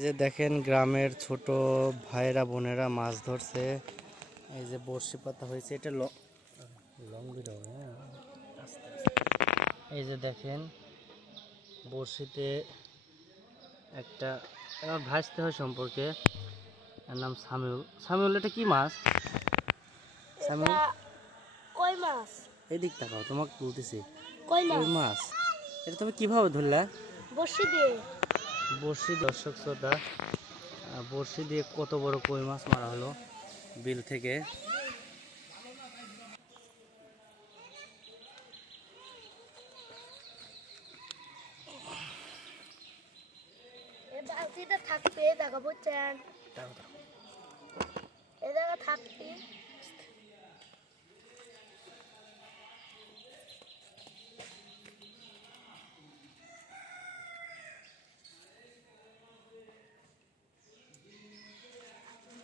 এই যে দেখেন গ্রামের ছোট ভাইয়েরা বোনেরা মাছ ধরছে। এই যে বড়শি পাতা হয়েছে এটা ল- হ্যাঁ। এই যে দেখেন বড়শিতে একটা আমার ভাসতে হয় সম্পর্কে। এর নাম সামিউল। সামিউল এটা কি মাছ? সামিউল? কই মাছ? এদিক তাকাও তোমাকে বলতেছি। কই মাছ? এটা তুমি কীভাবে ধরলা? বসি দিয়ে। বড়শি দর্শক শ্রোতা বড়শি দিয়ে কত বড় কই মাছ মারা হলো বিল থেকে? থাকবে দেখা বুঝছেন? জায়গা থাকবি।